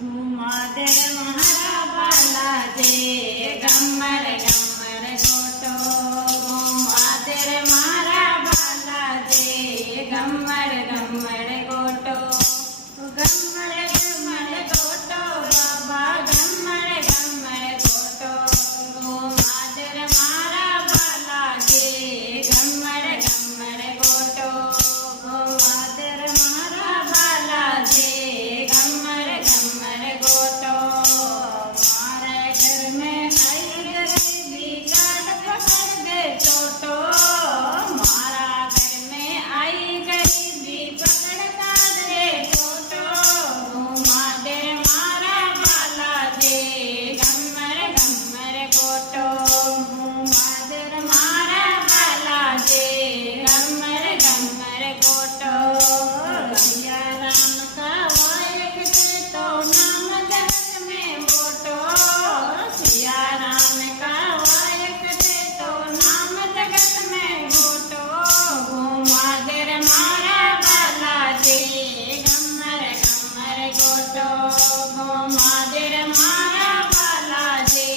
માદર મારા બાલાજી ગમર ગમર ગોટો માદર મારા બાલાજી ગમર ગમર ગોટો ગમર ગમર ગોટો બાબા ગમર ગમર ગોટો માદર મારા બાલાજી ગમર ગમર ગોટો માદર મારા બાલાજી ગમર ગમર ગોટો મારે ઘર में आई गरीबी काट पकड़ दे छोटो मारा घर में आई गरीबी पकड़ काट दे छोटो मादर मारा बालाजी गमर गमर गोटो मादर मारा बालाजी गमर गमर गोटो सिया राम का वायक से तो नाम जगत में बोटो सिया राम का वायक से तो नाम जगत में बोटो मादर मारा बालाजी गमर गमर गोटो मादर मारा बालाजी